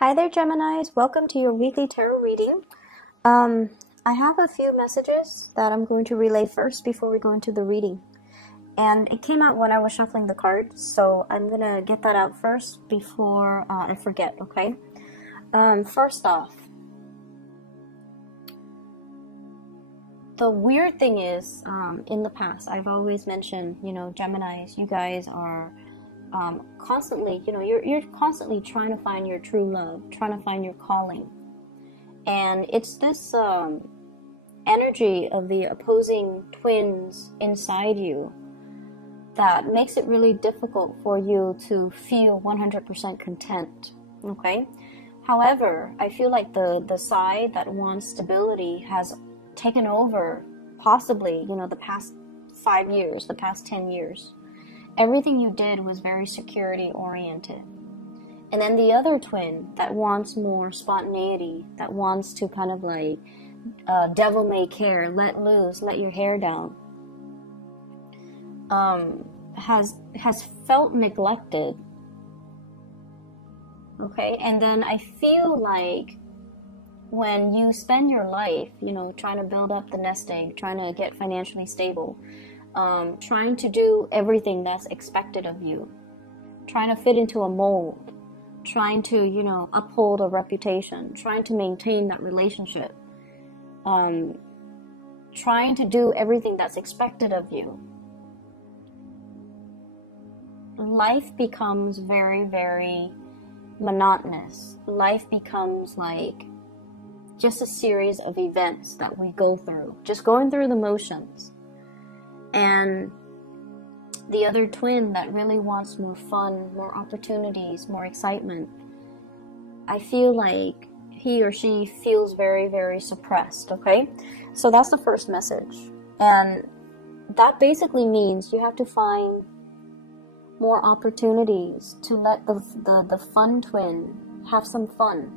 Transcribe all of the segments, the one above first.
Hi there, Geminis. Welcome to your weekly tarot reading. I have a few messages that I'm going to relay first before we go into the reading. And it came out when I was shuffling the cards, so I'm going to get that out first before I forget, okay? First off, the weird thing is, in the past, I've always mentioned, Geminis, you guys are constantly, you're constantly trying to find your true love, trying to find your calling. And it's this energy of the opposing twins inside you that makes it really difficult for you to feel 100% content, okay? However, I feel like the side that wants stability has taken over, possibly, the past 5 years, the past 10 years. Everything you did was very security oriented. And then the other twin that wants more spontaneity, that wants to kind of like devil may care, let loose, let your hair down, has felt neglected. Okay, and then I feel like when you spend your life, trying to build up the nest egg, trying to get financially stable, trying to do everything that's expected of you, trying to fit into a mold, trying to, uphold a reputation, trying to maintain that relationship, trying to do everything that's expected of you, life becomes very, very monotonous. Life becomes like just a series of events that we go through, just going through the motions. And the other twin that really wants more fun, more opportunities, more excitement, I feel like he or she feels very, very suppressed, okay? So that's the first message. And that basically means you have to find more opportunities to let the fun twin have some fun,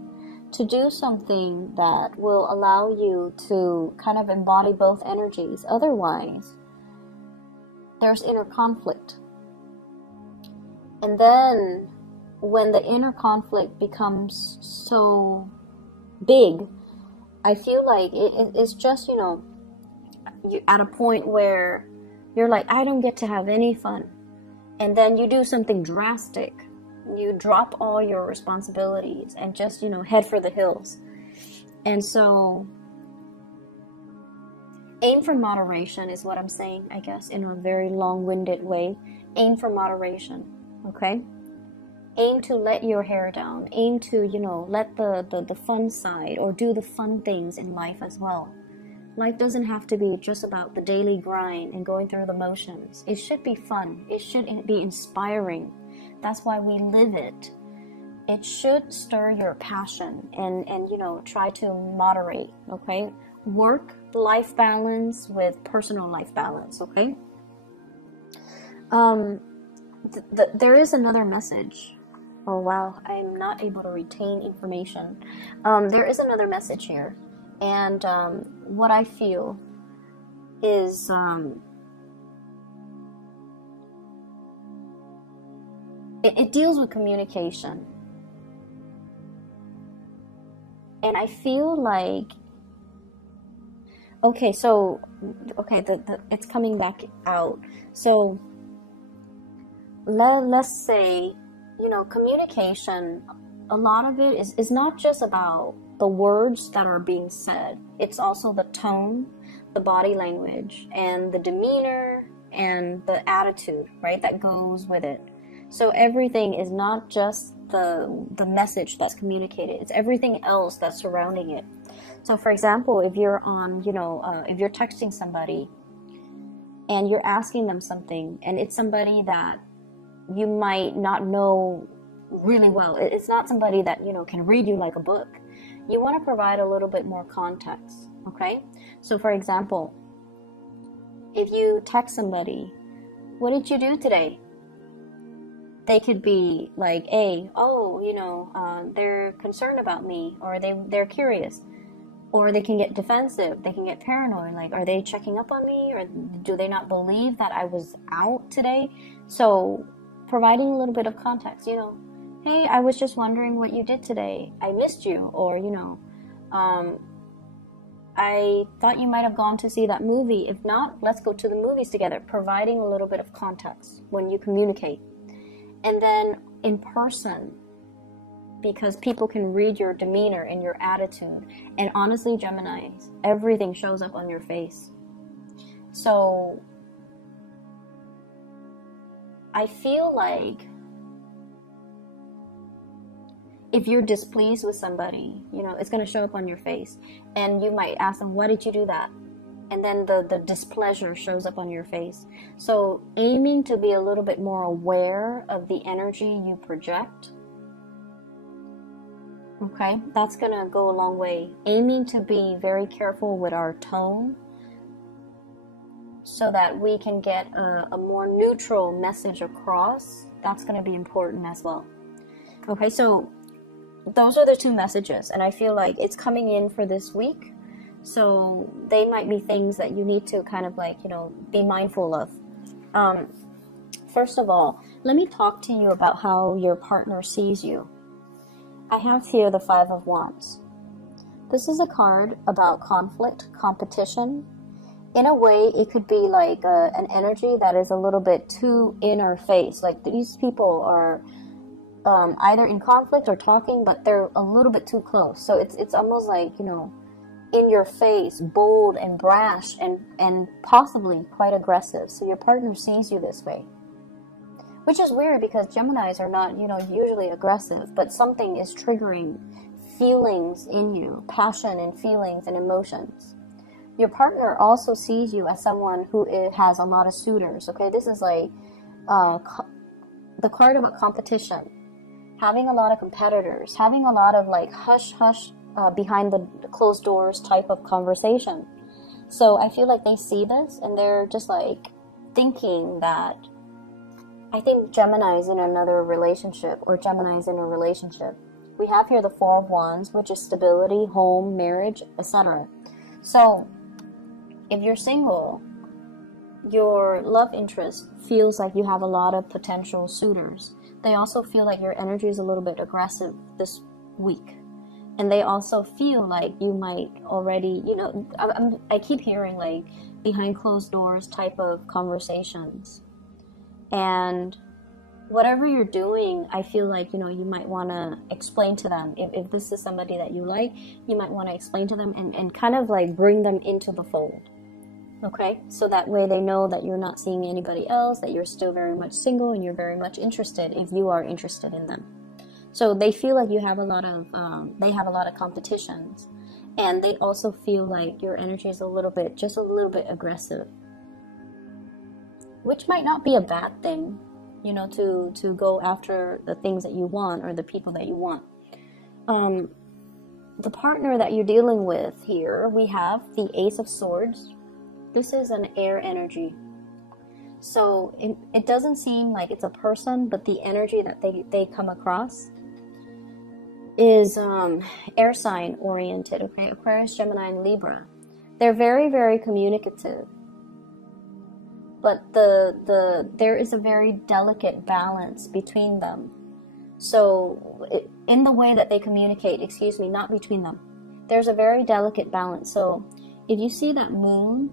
to do something that will allow you to kind of embody both energies. Otherwise, there's inner conflict. And then when the inner conflict becomes so big, I feel like it's just, you're at a point where you're like, I don't get to have any fun. And then you do something drastic. You drop all your responsibilities and just, head for the hills. And so aim for moderation is what I'm saying, I guess, in a very long-winded way. Aim for moderation, okay? Aim to let your hair down. Aim to, let the fun side, or do the fun things in life as well. Life doesn't have to be just about the daily grind and going through the motions. It should be fun. It should be inspiring. That's why we live it. It should stir your passion and try to moderate, okay? Work-life balance with personal life balance, okay? There is another message. Oh, wow. I'm not able to retain information. There is another message here. And what I feel is it deals with communication. And I feel like, it's coming back out. So let's say, communication, a lot of it is not just about the words that are being said. It's also the tone, the body language, and the demeanor, and the attitude, right, that goes with it. So everything is not just the message that's communicated. It's everything else that's surrounding it. So for example, if you're on, if you're texting somebody and you're asking them something, and it's somebody that you might not know really well. It's not somebody that, can read you like a book. You want to provide a little bit more context, okay? So for example, if you text somebody, what did you do today? They could be like, they're concerned about me, or they're curious. Or they can get defensive, they can get paranoid, like, are they checking up on me, or do they not believe that I was out today? So providing a little bit of context, hey, I was just wondering what you did today. I missed you. Or, I thought you might have gone to see that movie. If not, let's go to the movies together. Providing a little bit of context when you communicate. And then in person, because people can read your demeanor and your attitude. And honestly, Geminis, everything shows up on your face. So I feel like if you're displeased with somebody, it's going to show up on your face. And you might ask them, why did you do that? And then the displeasure shows up on your face. So aiming to be a little bit more aware of the energy you project. Okay, that's going to go a long way. Aiming to be very careful with our tone so that we can get a more neutral message across. That's going to be important as well. Okay, so those are the two messages, and I feel like it's coming in for this week. So they might be things that you need to kind of be mindful of. First of all, let me talk to you about how your partner sees you. I have here the Five of Wands. This is a card about conflict, competition. In a way, it could be like an energy that is a little bit too in our face. Like these people are either in conflict or talking, but they're a little bit too close. So it's almost like, in your face, bold and brash and possibly quite aggressive. So your partner sees you this way. Which is weird because Geminis are not, usually aggressive, but something is triggering feelings in you, passion and feelings and emotions. Your partner also sees you as someone who has a lot of suitors, okay? This is like the card about competition. Having a lot of competitors, having a lot of hush-hush behind the closed doors type of conversation. So I feel like they see this and they're just thinking that, I think Gemini's in another relationship or Gemini's in a relationship. We have here the Four of Wands, which is stability, home, marriage, etc. So if you're single, your love interest feels like you have a lot of potential suitors. They also feel like your energy is a little bit aggressive this week. And they also feel like you might already, I keep hearing behind closed doors type of conversations. And whatever you're doing, I feel like, you might want to explain to them. If this is somebody that you like, you might want to explain to them and kind of bring them into the fold. Okay, so that way they know that you're not seeing anybody else, that you're still very much single and you're very much interested if you are interested in them. So they feel like you have a lot of, they have a lot of competitions, and they also feel like your energy is just a little bit aggressive, which might not be a bad thing, to go after the things that you want or the people that you want. The partner that you're dealing with here, we have the Ace of Swords. This is an air energy. So it doesn't seem like it's a person, but the energy that they come across is air sign oriented, okay? Aquarius, Gemini, and Libra. They're very, very communicative. But there is a very delicate balance between them. So in the way that they communicate, not between them. There's a very delicate balance. So if you see that moon,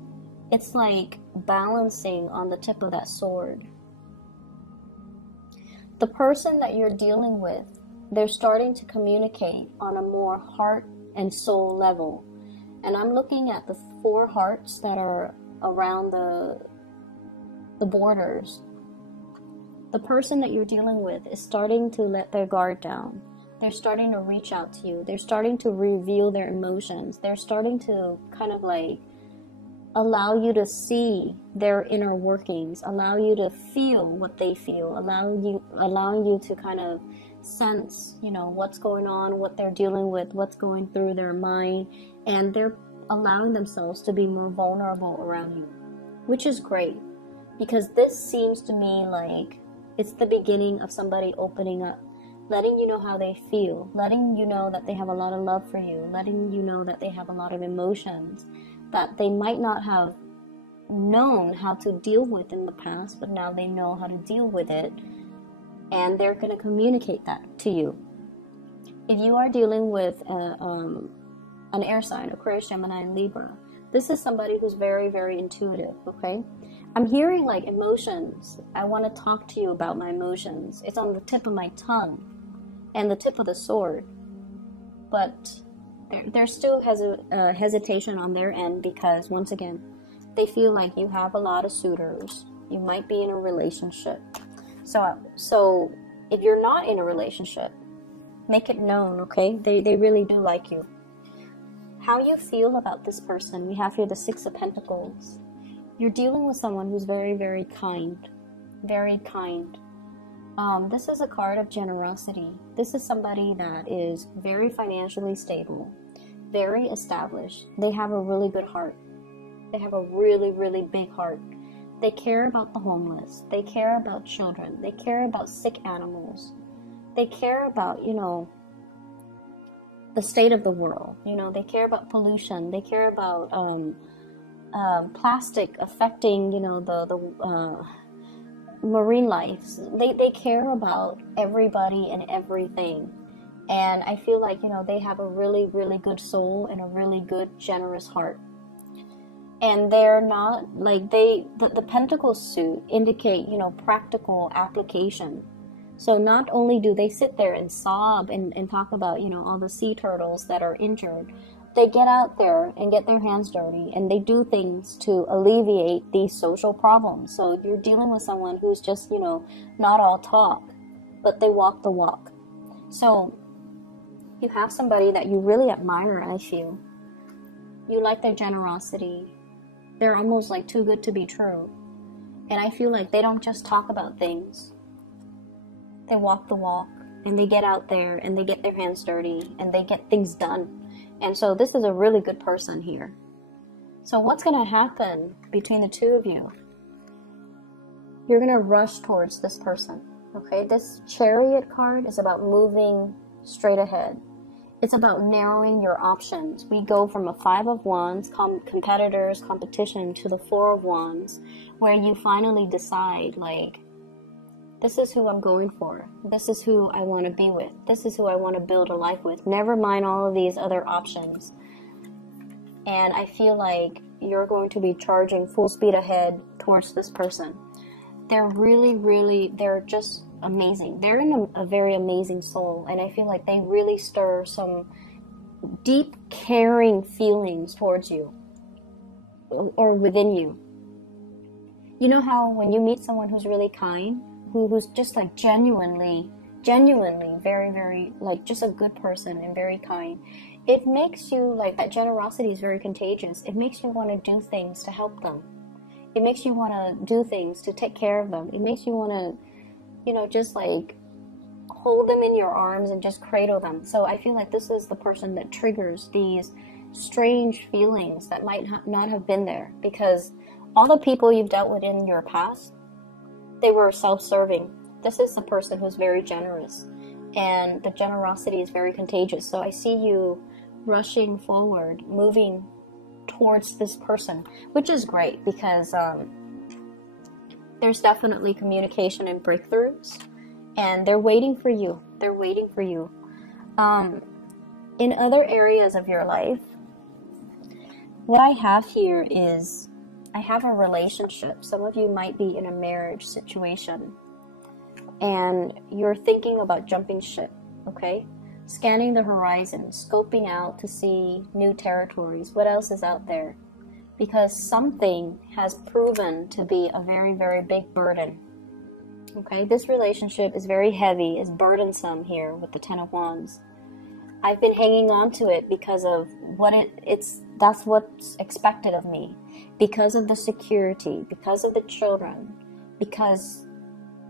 it's like balancing on the tip of that sword. The person that you're dealing with, they're starting to communicate on a more heart and soul level. And I'm looking at the 4 hearts that are around the borders. The person that you're dealing with is starting to let their guard down. They're starting to reach out to you. They're starting to reveal their emotions. They're starting to kind of allow you to see their inner workings, allow you to feel what they feel, allowing you to kind of sense, what's going on, what they're dealing with, what's going through their mind, and they're allowing themselves to be more vulnerable around you, which is great, because this seems to me like it's the beginning of somebody opening up, letting you know how they feel, letting you know that they have a lot of love for you, letting you know that they have a lot of emotions that they might not have known how to deal with in the past, but now they know how to deal with it. and they're going to communicate that to you. If you are dealing with an air sign, Aquarius, Gemini, and Libra, this is somebody who's very, very intuitive, okay? I'm hearing like emotions. I want to talk to you about my emotions. It's on the tip of my tongue and the tip of the sword. But there still has a hesitation on their end because, once again, they feel like you have a lot of suitors. You might be in a relationship. So if you're not in a relationship, make it known, okay? They really do like you. How you feel about this person, we have here the Six of Pentacles. You're dealing with someone who's very, very kind. Very kind. This is a card of generosity. This is somebody that is very financially stable, very established. They have a really good heart. They have a really, really big heart. They care about the homeless. They care about children. They care about sick animals. They care about, you know, the state of the world. You know, they care about pollution. They care about plastic affecting, you know, the marine life. They care about everybody and everything. And I feel like, you know, they have a really, really good soul and a really good, generous heart. And they're not, like, the Pentacles suit indicate, you know, practical application. So not only do they sit there and sob and talk about, you know, all the sea turtles that are injured, they get out there and get their hands dirty and they do things to alleviate these social problems. So you're dealing with someone who's just, you know, not all talk, but they walk the walk. So you have somebody that you really admire, I feel. You like their generosity. They're almost like too good to be true. And I feel like they don't just talk about things. They walk the walk and they get out there and they get their hands dirty and they get things done. And so this is a really good person here. So what's going to happen between the two of you? You're going to rush towards this person. Okay, this Chariot card is about moving straight ahead. It's about narrowing your options. We go from a Five of Wands, competitors, competition, to the Four of Wands, where you finally decide, like, this is who I'm going for. This is who I want to be with. This is who I want to build a life with. Never mind all of these other options. And I feel like you're going to be charging full speed ahead towards this person. They're really, really, they're just amazing. They're in a very amazing soul. And I feel like they really stir some deep, caring feelings towards you or within you. You know how when you meet someone who's really kind, who's just like genuinely very, very, like, just a good person and very kind, it makes you, like, that generosity is very contagious. It makes you want to do things to help them. It makes you want to do things to take care of them. It makes you want to, you know, just like hold them in your arms and just cradle them. So I feel like this is the person that triggers these strange feelings that might not have been there, because all the people you've dealt with in your past, they were self-serving. This is a person who's very generous, and the generosity is very contagious. So I see you rushing forward, moving towards this person, which is great because there's definitely communication and breakthroughs, and they're waiting for you. They're waiting for you. In other areas of your life, what I have here is I have a relationship. Some of you might be in a marriage situation and you're thinking about jumping ship, okay? Scanning the horizon, scoping out to see new territories. What else is out there? Because something has proven to be a very, very big burden. Okay, this relationship is very heavy, is burdensome here with the Ten of Wands. I've been hanging on to it because of what that's what's expected of me. Because of the security, because of the children, because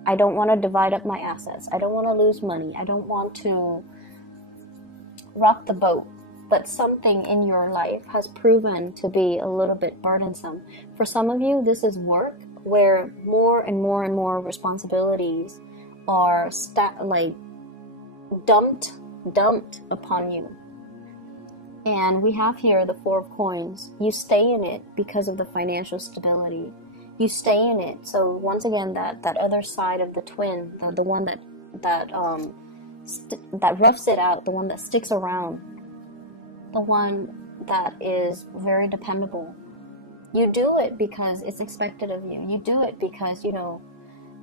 I don't want to divide up my assets. I don't want to lose money. I don't want to rock the boat. But something in your life has proven to be a little bit burdensome. For some of you, this is work where more and more and more responsibilities are dumped upon you. And we have here the Four of Coins. You stay in it because of the financial stability. you stay in it. So once again, that other side of the twin, the one that roughs it out, the one that sticks around, the one that is very dependable. You do it because it's expected of you. You do it because, you know,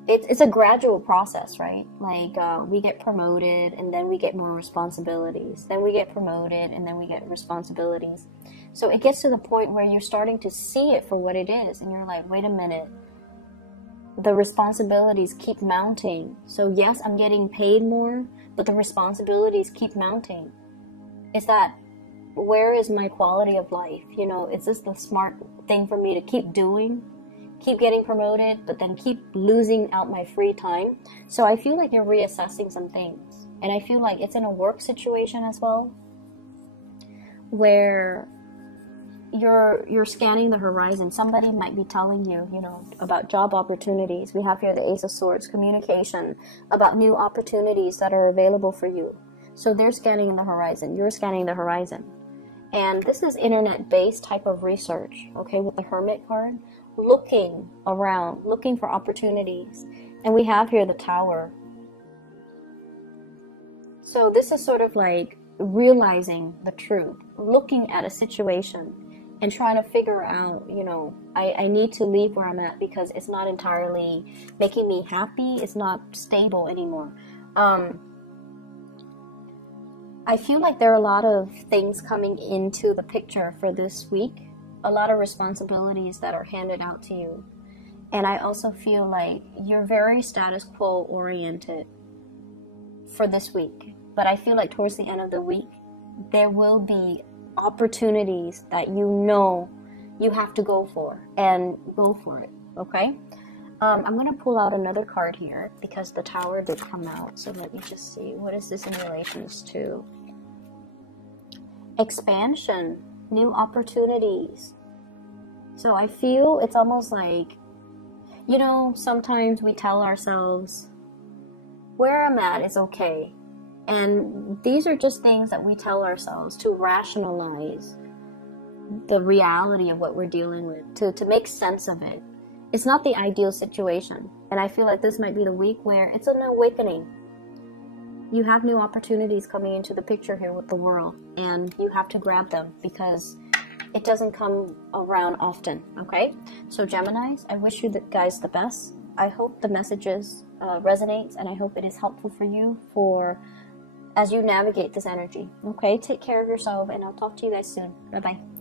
it's a gradual process, right? Like, we get promoted and then we get more responsibilities. Then we get promoted and then we get responsibilities. So it gets to the point where you're starting to see it for what it is. And you're like, wait a minute. The responsibilities keep mounting. So yes, I'm getting paid more, but the responsibilities keep mounting. Is that, where is my quality of life? You know, is this the smart thing for me to keep doing? Keep getting promoted, but then keep losing out my free time? So I feel like you're reassessing some things. And I feel like it's in a work situation as well, where you're scanning the horizon. Somebody might be telling you, you know, about job opportunities. We have here the Ace of Swords, communication, about new opportunities that are available for you. So they're scanning the horizon. You're scanning the horizon. And this is internet-based type of research, okay, with the Hermit card. Looking around, looking for opportunities. And we have here the Tower. So this is sort of like realizing the truth, looking at a situation and trying to figure out, you know, I need to leave where I'm at because it's not entirely making me happy. It's not stable anymore. I feel like there are a lot of things coming into the picture for this week. A lot of responsibilities that are handed out to you. And I also feel like you're very status quo oriented for this week. But I feel like towards the end of the week, there will be opportunities that you know you have to go for, and go for it, okay? I'm going to pull out another card here because the Tower did come out. So let me just see. What is this in relations to? Expansion, new opportunities. So I feel it's almost like, you know, sometimes we tell ourselves, where I'm at is okay. And these are just things that we tell ourselves to rationalize the reality of what we're dealing with, to make sense of it. It's not the ideal situation. And I feel like this might be the week where it's an awakening. You have new opportunities coming into the picture here with the world, and you have to grab them because it doesn't come around often, okay? So Geminis, I wish you guys the best. I hope the messages resonates, and I hope it is helpful for you as you navigate this energy, okay? Take care of yourself, and I'll talk to you guys soon. Bye-bye.